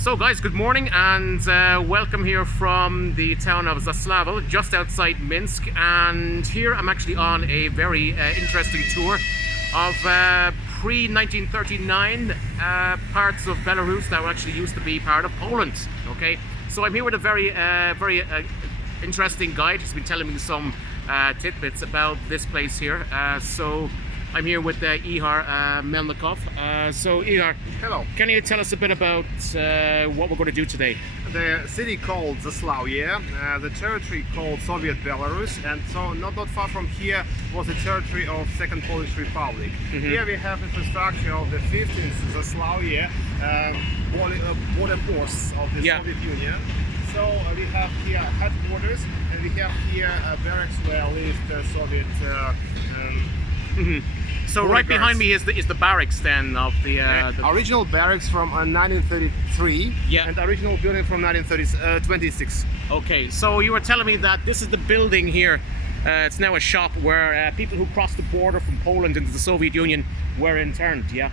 So guys, good morning and welcome here from the town of Zaslavl, just outside Minsk. And here I'm actually on a very interesting tour of pre-1939 parts of Belarus that actually used to be part of Poland. Okay, so I'm here with a very interesting guide. He's been telling me some tidbits about this place here. So I'm here with Ihar Melnikau. So Ihar, hello. Can you tell us a bit about what we're going to do today? The city called Zaslavl, the territory called Soviet Belarus, and so not far from here was the territory of Second Polish Republic. Here we have infrastructure of the 15th Zaslavl border posts of the Soviet Union. So we have here headquarters, and we have here barracks where lived the Soviet So right behind me is the barracks then of the original barracks from 1933, and original building from 1926. Okay, so you were telling me that this is the building here. It's now a shop where people who crossed the border from Poland into the Soviet Union were interned. Yeah.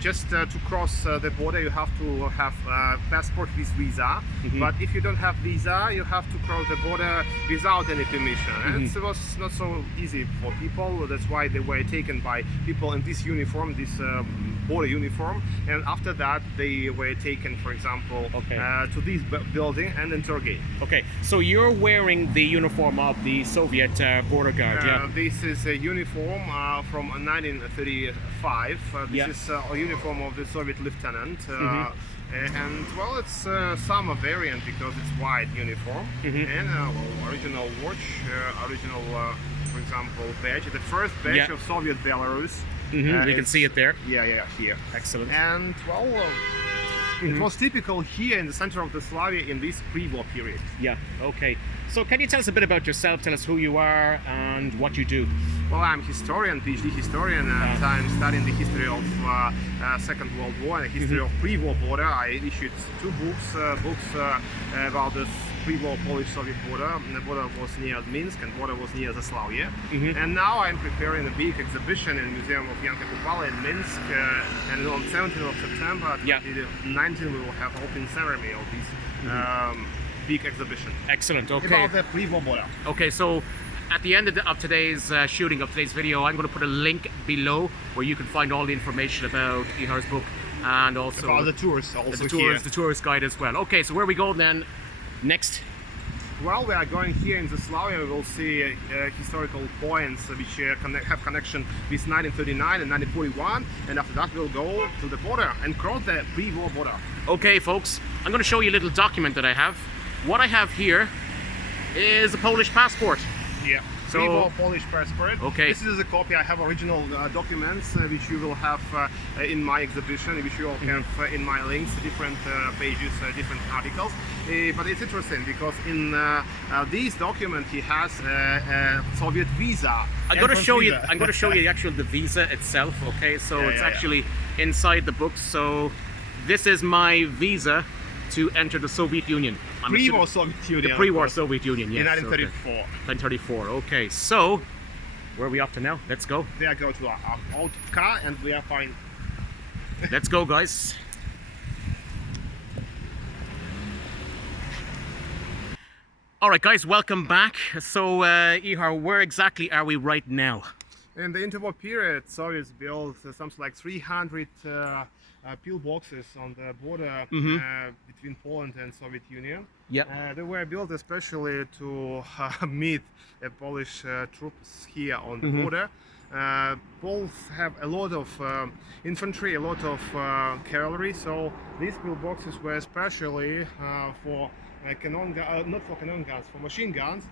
Just to cross the border, you have to have passport with visa. But if you don't have visa, you have to cross the border without any permission. And it was not so easy for people. That's why they were taken by people in this uniform, this border uniform. And after that, they were taken, for example, to this building and interrogated. Okay, so you're wearing the uniform of the Soviet border guard. This is a uniform from 1935. This is a uniform of the Soviet lieutenant, and well, it's some variant because it's white uniform and original watch, original, for example, badge, the first badge of Soviet Belarus. You can see it there. Here. Excellent. And well, it was typical here in the center of the Slavia in this pre-war period. Yeah. Okay. So can you tell us a bit about yourself? Tell us who you are and what you do. Well, I'm historian, PhD historian, and I'm studying the history of Second World War and the history of pre-war border. I issued two books about the pre-war Polish-Soviet border. The border was near Minsk and border was near Zaslavl. And now I'm preparing a big exhibition in the Museum of Yanka Kupala in Minsk. And on 17th of September 2019 we will have opening ceremony of this big exhibition. Excellent. Okay. About the pre-war border. Okay, so at the end of today's shooting of today's video, I'm going to put a link below where you can find all the information about Ihar's book and also about the tours, the tourist guide as well. Okay, so where we go then next? Well, we are going here in Zaslavl. We will see historical points which have connection with 1939 and 1941, and after that we'll go to the border and cross the pre-war border. Okay, folks, I'm going to show you a little document that I have. What I have here is a Polish passport. Yeah, so pre-war Polish passport. Okay. This is a copy. I have original documents which you will have in my exhibition, which you will have in my links, different pages, different articles. But it's interesting because in this document he has a Soviet visa. I'm going to show you the visa itself. Okay, so it's actually inside the book. So this is my visa to enter the Soviet Union. Pre-war Soviet Union. The pre-war Soviet Union, yes. In 1934. 1934, okay. So, where are we off to now? Let's go. There I go to our old car and we are fine. Let's go, guys. Alright guys, welcome back. So, Ihar, where exactly are we right now? In the interwar period, Soviets built something like 300 pillboxes on the border between Poland and Soviet Union. They were built especially to meet Polish troops here on the border. Poles have a lot of infantry, a lot of cavalry, so these pillboxes were especially for cannon not for cannon guns, for machine guns.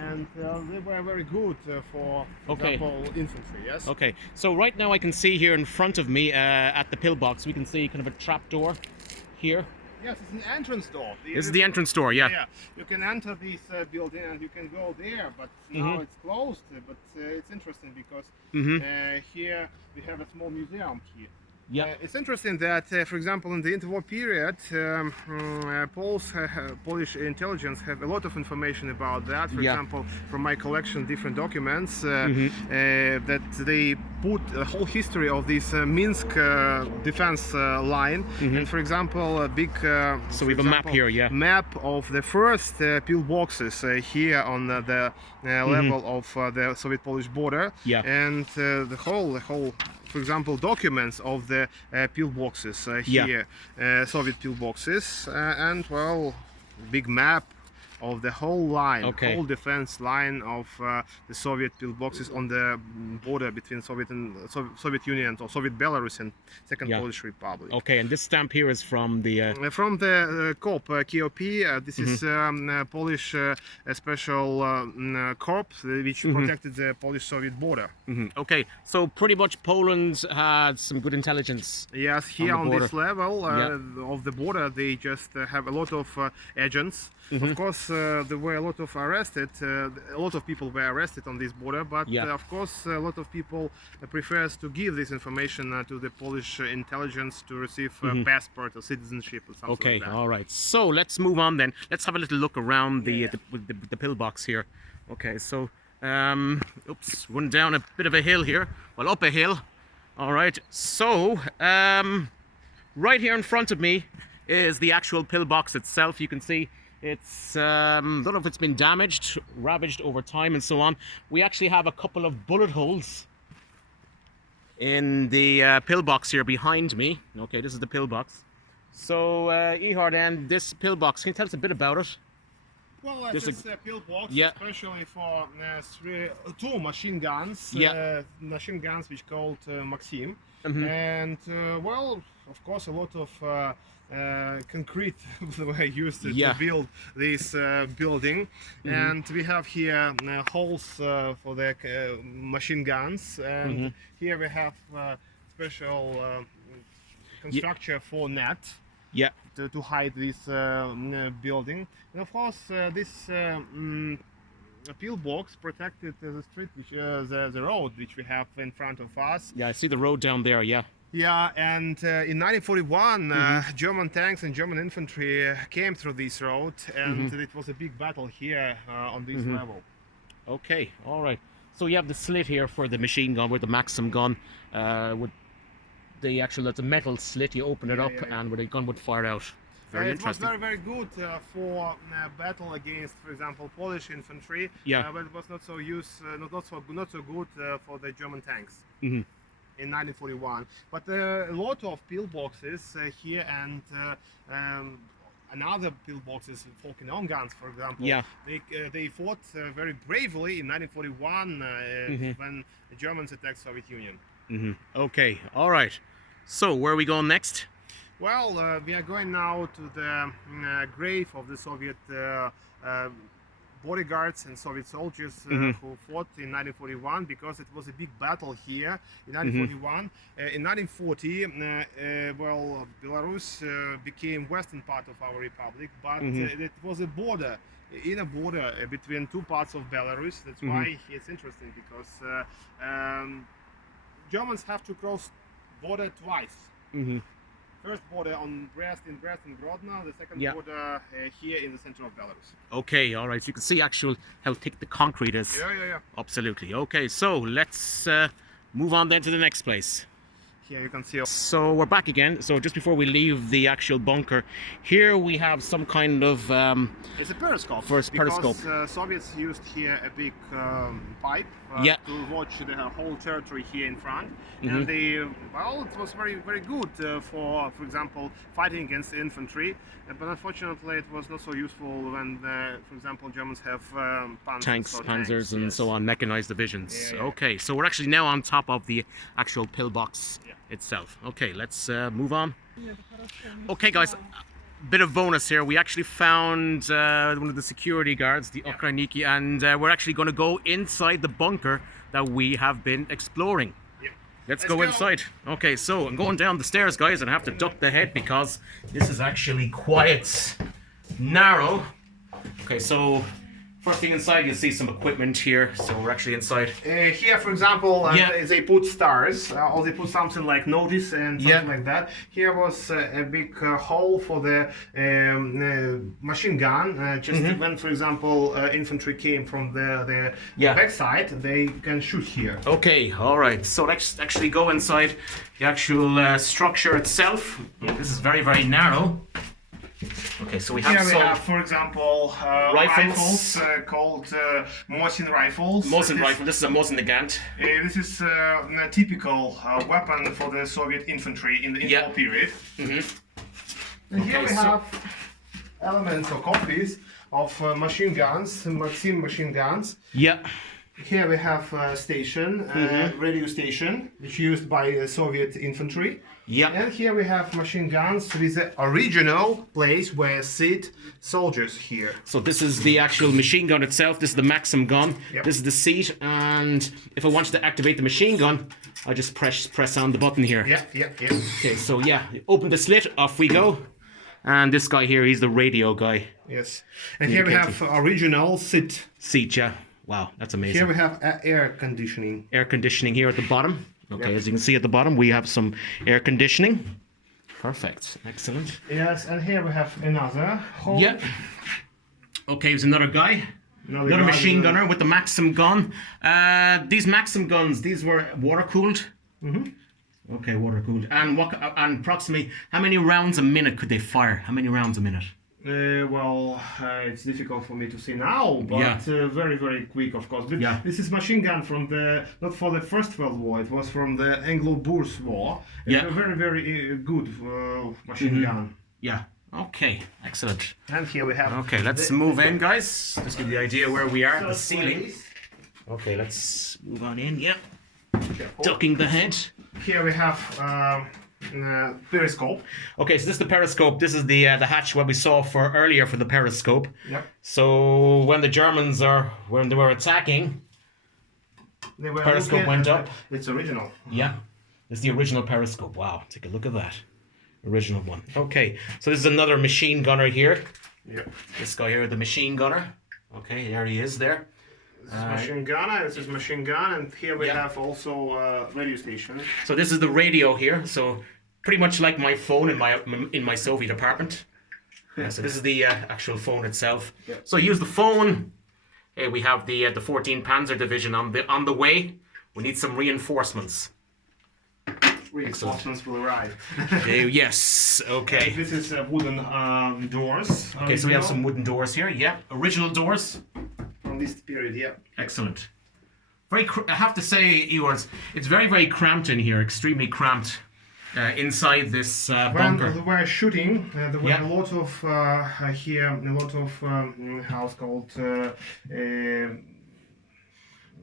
And they were very good for example, infantry. Yes. Okay. So right now I can see here in front of me at the pillbox, we can see kind of a trap door here. Yes, it's an entrance door. This is the entrance door. Yeah. You can enter this building and you can go there, but now it's closed. But it's interesting because here we have a small museum here. Yeah. It's interesting that, for example, in the interwar period, Polish intelligence have a lot of information about that. For example, from my collection, different documents that they put a whole history of this Minsk defense line. And for example, a big so we have a map here, map of the first pillboxes here on the level of the Soviet-Polish border. And the whole, for example, documents of the pillboxes here, Soviet pillboxes, and well, big map of the whole line, whole defense line of the Soviet pillboxes on the border between Soviet Union or Soviet Belarus and Second Polish Republic. Okay, and this stamp here is from the KOP. This is Polish special corps which protected the Polish-Soviet border. Okay, so pretty much Poland had some good intelligence. Yes, here on this level of the border, they just have a lot of agents. Of course, there were a lot of arrested. A lot of people were arrested on this border, but of course, a lot of people prefers to give this information to the Polish intelligence to receive passport or citizenship or something like that. Okay, all right. So let's move on then. Let's have a little look around the pillbox here. Okay, so oops, run down a bit of a hill here. Well, up a hill. All right. So right here in front of me is the actual pillbox itself. You can see. It's, I don't know if it's been damaged, ravaged over time and so on. We actually have a couple of bullet holes in the pillbox here behind me. Okay, this is the pillbox. So, Ihar, then, this pillbox, can you tell us a bit about it? Well, it's a pillbox, especially for two machine guns, machine guns which called Maxim. And, well, of course, a lot of concrete were used to build this building, and we have here holes for the machine guns, and here we have special construction for net to hide this building. And of course, this pillbox protected the street, which the road which we have in front of us. Yeah, I see the road down there. Yeah, and in 1941, German tanks and German infantry came through this road, and it was a big battle here on this level. Okay, all right. So you have the slit here for the machine gun with the Maxim gun, with the actual, that's a metal slit. You open it up, and where the gun would fire out. Very interesting. It was very good for battle against, for example, Polish infantry. But it was not so not so good for the German tanks. In 1941, but a lot of pillboxes here and another pillboxes for cannon guns, for example. They fought very bravely in 1941 when the Germans attacked Soviet Union. Okay, all right. So where are we going next? Well, we are going now to the grave of the Soviet bodyguards and Soviet soldiers who fought in 1941, because it was a big battle here in 1941. In 1940, well, Belarus became western part of our republic, but it was a border, in a border between two parts of Belarus. That's why it's interesting, because Germans have to cross border twice. First border on Brest and Grodno, the second border here in the center of Belarus. Okay, all right. So you can see how thick the concrete is. Yeah. Absolutely. Okay, so let's move on then to the next place. Here you can see. So we're back again. So just before we leave the actual bunker, here we have some kind of it's a periscope. Periscope. Soviets used here a big pipe to watch the whole territory here in front, and well, it was very good for example, fighting against the infantry. But unfortunately, it was not so useful when, for example, Germans have tanks, panzers, and so on, mechanized divisions. Okay, so we're actually now on top of the actual pillbox itself. Okay, let's move on. Okay, guys, bit of bonus here. We actually found one of the security guards, the Ukrainiki, and we're actually going to go inside the bunker that we have been exploring. Let's go inside. Okay, so I'm going down the stairs, guys, and I have to duck the head because this is actually quite narrow. Okay, so First thing inside, you'll see some equipment here. So we're actually inside. Here, for example, they put stars, or they put something like notice and something like that. Here was a big hole for the machine gun. Just when, for example, infantry came from the backside, they can shoot here. Okay, all right. So let's actually go inside the actual structure itself. This is very, very narrow. Okay, so we have here we have, for example, rifles called Mosin rifles. Mosin rifle. This is a Mosin Nagant. This is a typical weapon for the Soviet infantry in the war period. And here we have elements or copies of machine guns, Maxim machine guns. Here we have a station, radio station, which used by Soviet infantry. And here we have machine guns with the original place where sit soldiers here. So this is the actual machine gun itself. This is the Maxim gun. This is the seat, and if I wanted to activate the machine gun, I just press on the button here. Okay, so open the slit, off we go. And this guy here, he's the radio guy. And here we have original seat. Wow, that's amazing. Here we have air conditioning. Air conditioning here at the bottom. Okay, as you can see at the bottom, we have some air conditioning. Perfect. Excellent. And here we have another hole. Okay, there's another guy. Another machine gunner with the Maxim gun. These Maxim guns, these were water-cooled? Okay, water-cooled. And approximately, how many rounds a minute could they fire? How many rounds a minute? It's difficult for me to say now, but very, very quick, of course. But this is machine gun from not for the First World War, it was from the Anglo-Boers War. It's a very, very good machine gun. Okay, excellent. And here we have... Okay, let's move in, guys. Just give you the idea where we are at the ceiling. Okay, let's move on in, Ducking the head. Here we have... periscope. Okay, so this is the periscope. This is the hatch what we saw earlier for the periscope. So when the Germans when they were attacking, the periscope went up. It's original. It's the original periscope. Wow, take a look at that. Original one. Okay, so this is another machine gunner here. This guy here, the machine gunner. Okay, there he is there. This is machine gunner, this is machine gun, and here we have also radio station. So this is the radio here, so pretty much like my phone in my Soviet apartment. So this is the actual phone itself. So use the phone. We have the 14th Panzer Division on the way. We need some reinforcements. Reinforcements will arrive. Yes, okay. This is wooden doors. Okay, so we have some wooden doors here. Original doors. From this period, Excellent. I have to say, Ihar, it's very, very cramped in here. Extremely cramped inside this bunker. When we were shooting, there were a lot of how it's called.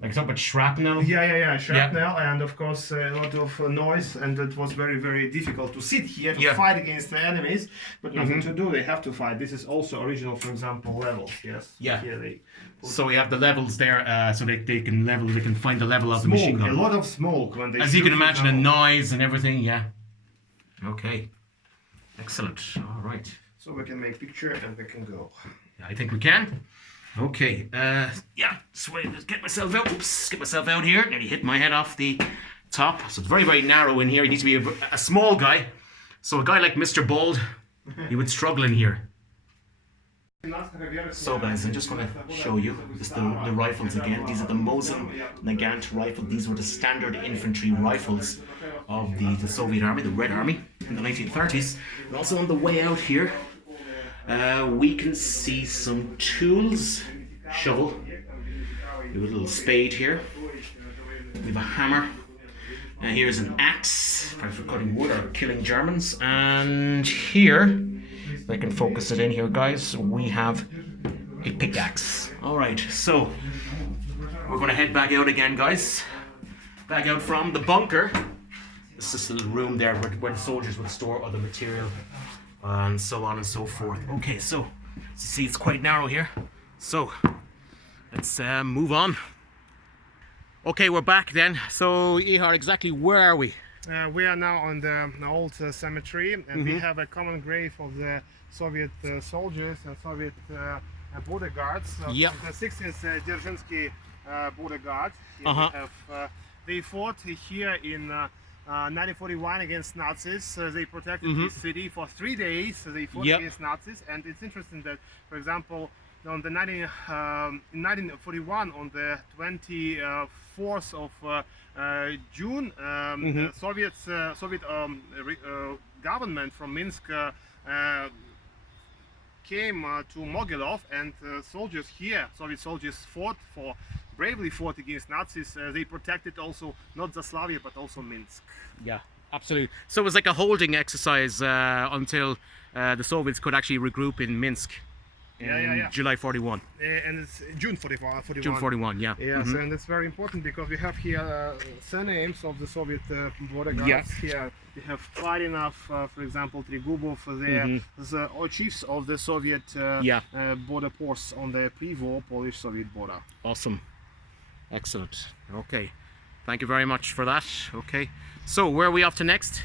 Like something shrapnel? Shrapnel, and of course a lot of noise, and it was very, very difficult to sit here to fight against the enemies, but nothing to do, they have to fight. This is also original, for example, levels, Here so we have the levels there, so they can find the level of the machine gun. A lot of smoke when they As you can imagine, a noise and everything, Okay. Excellent, all right. So we can make picture and we can go. I think we can. Okay, so let's get myself out. Oops, get myself out here. Nearly hit my head off the top. So it's very, very narrow in here. You need to be a small guy. So a guy like Mr. Bold, he would struggle in here. So guys, I'm just going to show you just the rifles again. These are the Mosin Nagant rifle. These were the standard infantry rifles of the Soviet Army, the Red Army, in the 1930s. And also on the way out here, we can see some tools, shovel, we have a little spade here, we have a hammer, and here's an axe, probably for cutting wood or killing Germans, and here, if I can focus it in here guys, we have a pickaxe. Alright, so we're going to head back out again guys, back out from the bunker. This is a little room there where the soldiers would store other material. And so on and so forth. Okay, so you see it's quite narrow here. So let's move on. Okay, we're back then. So Ihar, exactly where are we? We are now on the old cemetery, and we have a common grave of the Soviet soldiers and Soviet border guards. Yep. The 16th Dzerzhinsky border guards. They fought here in 1941 against Nazis. They protected this city for 3 days. They fought against Nazis, and it's interesting that, for example, on the in 1941, on the 24th of June, the Soviet government from Minsk came to Mogilov, and soldiers here, Soviet soldiers, bravely fought against Nazis. They protected also not Zaslavl but also Minsk. Yeah, absolutely. So it was like a holding exercise until the Soviets could actually regroup in Minsk in July 41. And it's June 41. June 41, yeah. Yes, and it's very important because we have here surnames of the Soviet border guards. Here we have Klarinov, for example, Trigubov. They are the chiefs of the Soviet border posts on the pre-war Polish-Soviet border. Awesome. Excellent. Okay. Thank you very much for that. Okay. So where are we off to next?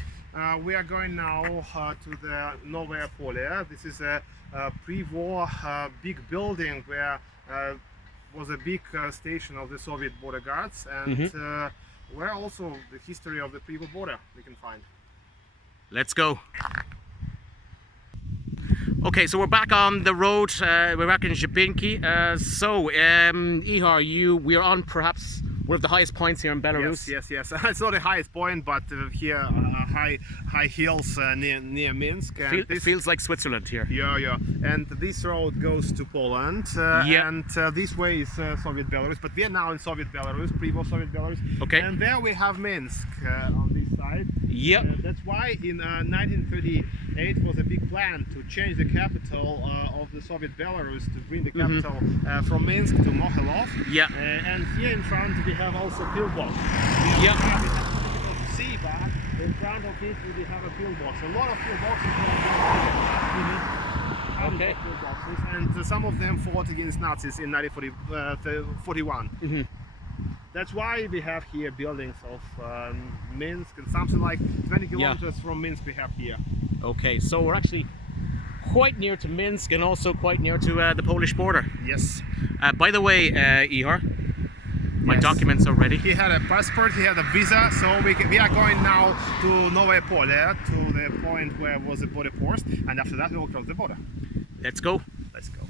We are going now to the Novaya Pole. This is a pre-war big building where was a big station of the Soviet border guards, and where also the history of the pre-war border we can find. Let's go. Okay, so we're back on the road. We're back in Zhibinki. Ihar, we are on perhaps one of the highest points here in Belarus. Yes. It's not the highest point, but here high hills near Minsk. It feels like Switzerland here. Yeah. And this road goes to Poland, and this way is Soviet Belarus. But we are now in Soviet Belarus, pre-war Soviet Belarus. Okay. And there we have Minsk on this side. Yep. That's why in 1938 was a big plan to change the capital of the Soviet Belarus, to bring the capital from Minsk to Mogilov. Yeah. And here in front we have also pillbox. Yeah. It's difficult to see, but in front of it we have a pillbox. A lot of pillboxes. Okay. Pillboxes, and some of them fought against Nazis in 1941. That's why we have here buildings of Minsk, and something like 20 kilometers from Minsk we have here. Okay, so we're actually quite near to Minsk and also quite near to the Polish border. Yes. By the way, Ihar, my documents are ready. He had a passport, he had a visa, so we are going now to Novaya Pole, to the point where was the border post, and after that we will cross the border. Let's go. Let's go.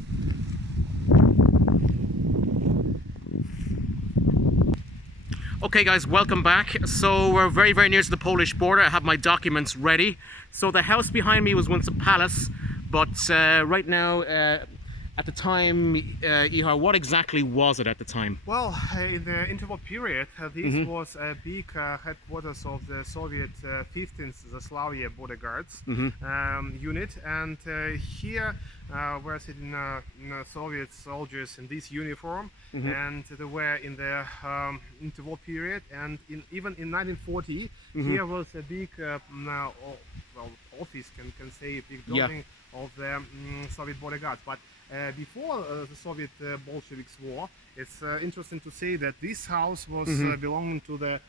Okay guys, welcome back. So we're very, very near to the Polish border. I have my documents ready. So the house behind me was once a palace, but right now, at the time, Ihar, what exactly was it at the time? Well, in the interwar period, this was a big headquarters of the Soviet 15th Zaslavl border guards unit, and here were sitting Soviet soldiers in this uniform, and they were in the interwar period, and even in 1940 here was a big office, can say a big building of the Soviet border guards. But before the Soviet Bolsheviks war, it's interesting to say that this house was belonging to the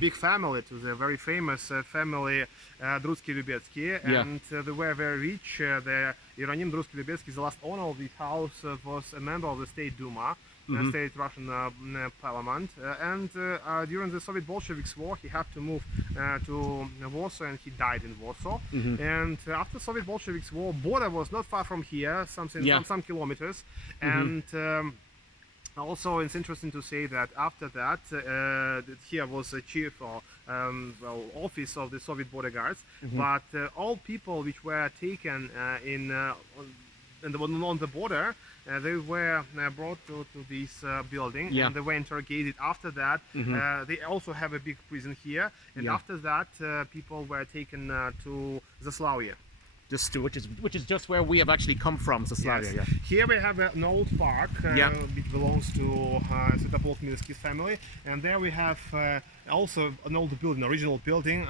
big family, to the very famous family Druski-Lubetsky, and they were very rich. The Hieronym Druski-Lubetsky, the last owner of this house, was a member of the State Duma, the state Russian parliament, and during the Soviet Bolsheviks war he had to move to Warsaw, and he died in Warsaw. And after Soviet Bolsheviks war, border was not far from here, some kilometers, and also it's interesting to say that after that here was a chief or office of the Soviet border guards, but all people which were taken on the border, they were brought to this building, and they were interrogated. After that, they also have a big prison here, and after that, people were taken to Zaslavl. Which is just where we have actually come from, Zaslavl. Yes. Here we have an old park, which belongs to Svetoslav family, and there we have also an old building, original building.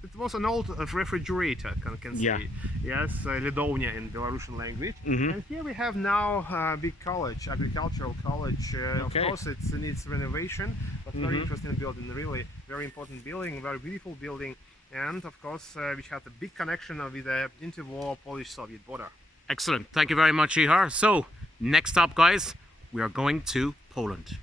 It was an old refrigerator, can say. Yes, Lidovnia in Belarusian language. And here we have now a big college, agricultural college. Of course, it needs renovation, but very interesting building, really very important building, very beautiful building. and of course which had a big connection with the interwar Polish-Soviet border. Excellent. Thank you very much, Ihar. So, next stop, guys, we are going to Poland.